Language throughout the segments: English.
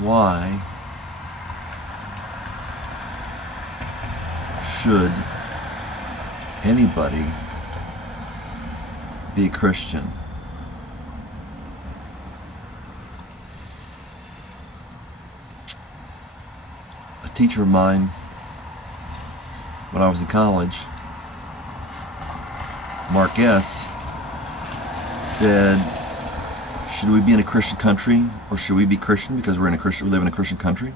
Why should anybody be a Christian? A teacher of mine, when I was in college, Mark S., said, should we be in a Christian country, or should we be Christian because we live in a Christian country?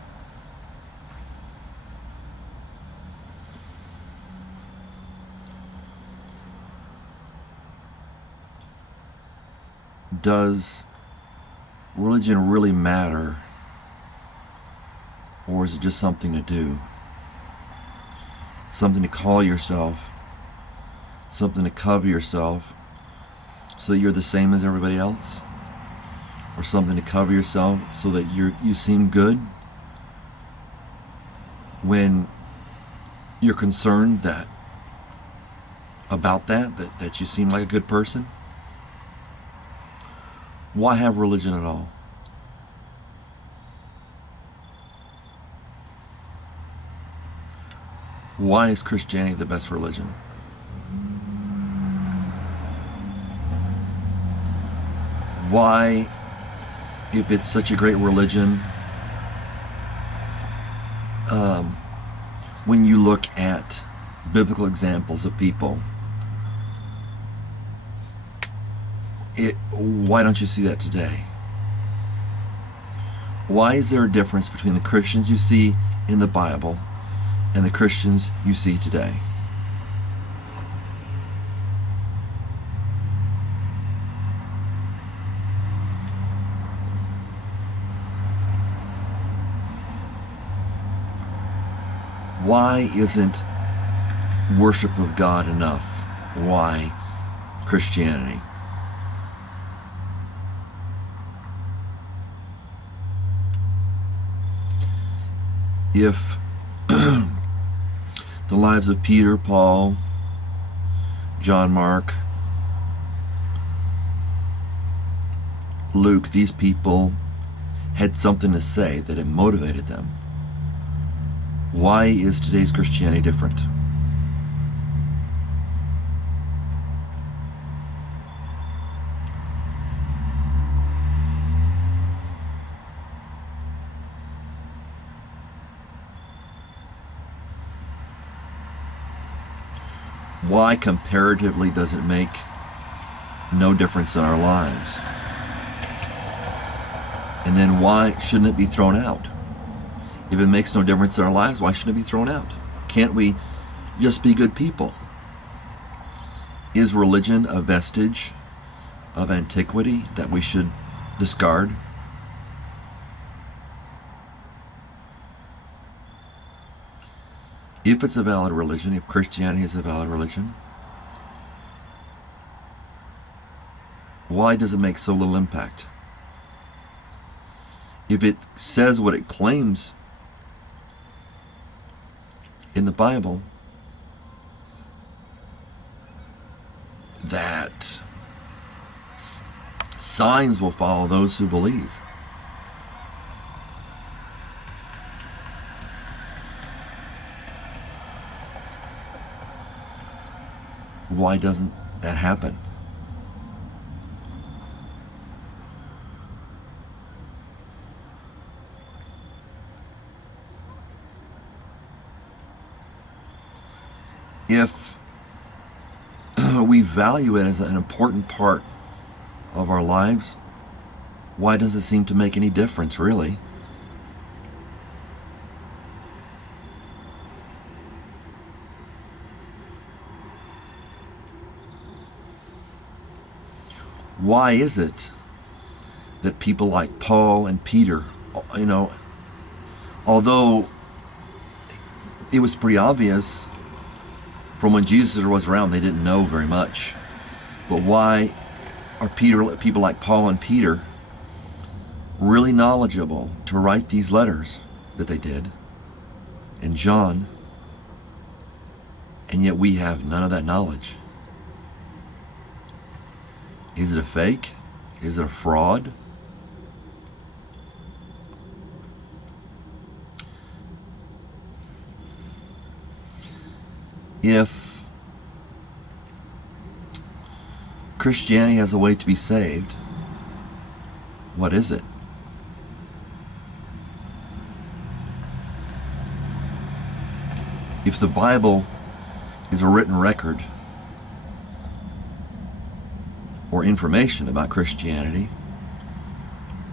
Does religion really matter, or is it just something to do? Something to call yourself, something to cover yourself so that you're the same as everybody else? Or something to cover yourself so that you seem good when you're concerned that you seem like a good person? Why have religion at all? Why is Christianity the best religion? Why, if it's such a great religion, when you look at biblical examples of people, why don't you see that today? Why is there a difference between the Christians you see in the Bible and the Christians you see today? Why isn't worship of God enough? Why Christianity? If the lives of Peter, Paul, John Mark, Luke, these people had something to say that it motivated them, why is today's Christianity different? Why comparatively does it make no difference in our lives? And then why shouldn't it be thrown out? If it makes no difference in our lives, why shouldn't it be thrown out? Can't we just be good people? Is religion a vestige of antiquity that we should discard? If it's a valid religion, if Christianity is a valid religion, why does it make so little impact? If it says what it claims in the Bible, that signs will follow those who believe, why doesn't that happen? If we value it as an important part of our lives, why does it seem to make any difference, really? Why is it that people like Paul and Peter, although it was pretty obvious from when Jesus was around, they didn't know very much. But why are people like Paul and Peter really knowledgeable to write these letters that they did, and John, and yet we have none of that knowledge? Is it a fake? Is it a fraud? If Christianity has a way to be saved, what is it? If the Bible is a written record or information about Christianity,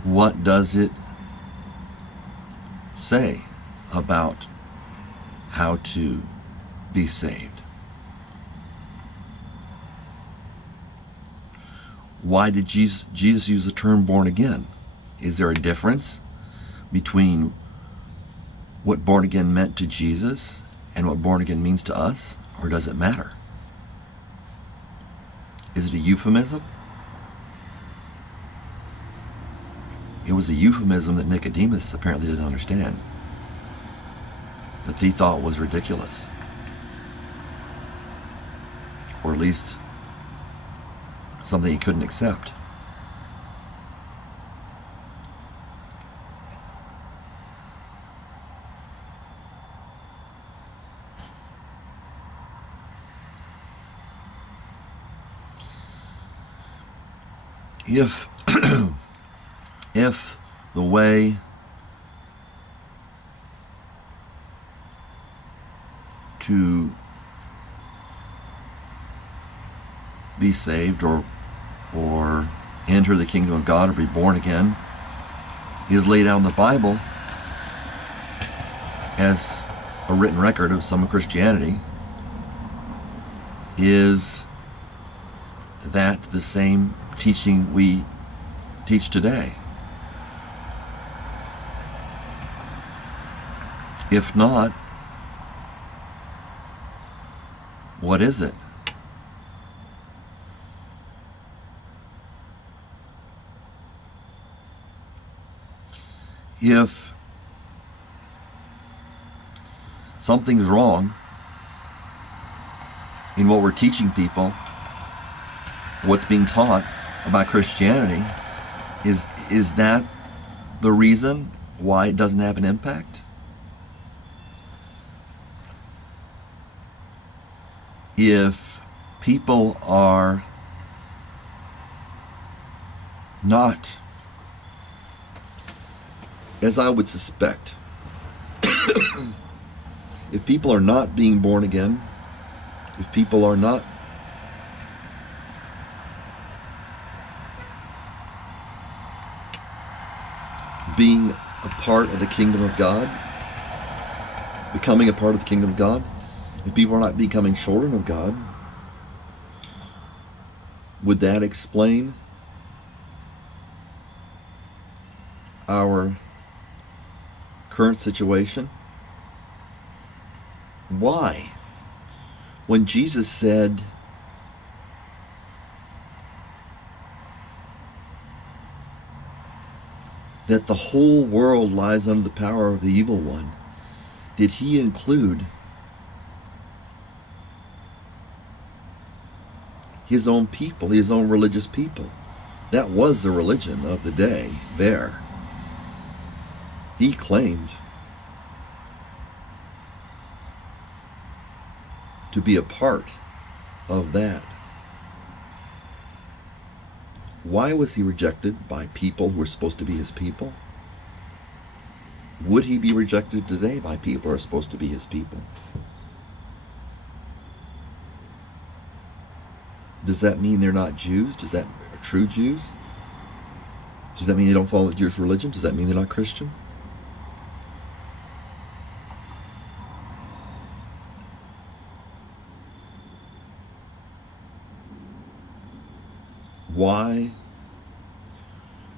what does it say about how to be saved? Why did Jesus use the term born again? Is there a difference between what born again meant to Jesus and what born again means to us, or does it matter? Is it a euphemism? It was a euphemism that Nicodemus apparently didn't understand, that he thought was ridiculous, or at least something he couldn't accept. If the way to be saved or enter the kingdom of God or be born again is laid out in the Bible as a written record of some of Christianity, is that the same teaching we teach today? If not, what is it? If something's wrong in what we're teaching people, what's being taught about Christianity, is that the reason why it doesn't have an impact? If people are not, as I would suspect, if people are not being born again, if people are not being a part of the kingdom of God, becoming a part of the kingdom of God, if people are not becoming children of God, would that explain our current situation? Why? When Jesus said, that the whole world lies under the power of the evil one, did he include his own people, his own religious people? That was the religion of the day there. He claimed to be a part of that. Why was he rejected by people who were supposed to be his people? Would he be rejected today by people who are supposed to be his people? Does that mean they're not Jews? Does that are true Jews? Does that mean they don't follow the Jewish religion? Does that mean they're not Christian?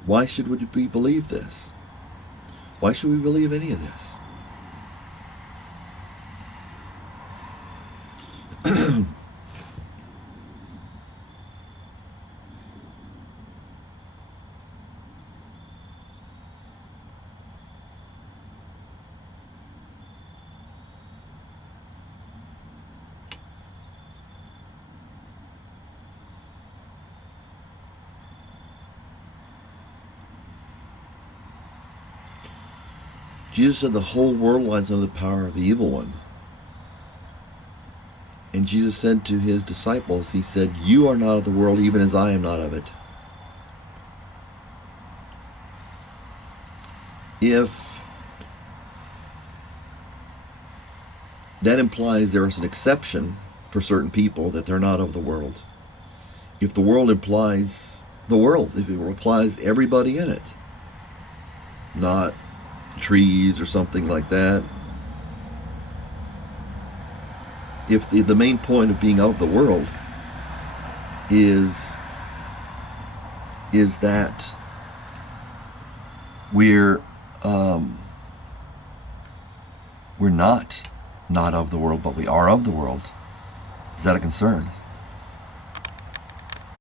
Why should we believe this? Why should we believe any of this? Jesus said the whole world lies under the power of the evil one. And Jesus said to his disciples, he said, you are not of the world, even as I am not of it. If that implies there is an exception for certain people, that they're not of the world. If the world implies the world, if it implies everybody in it, not trees or something like that. If the main point of being of the world is that we're not of the world, but we are of the world, is that a concern?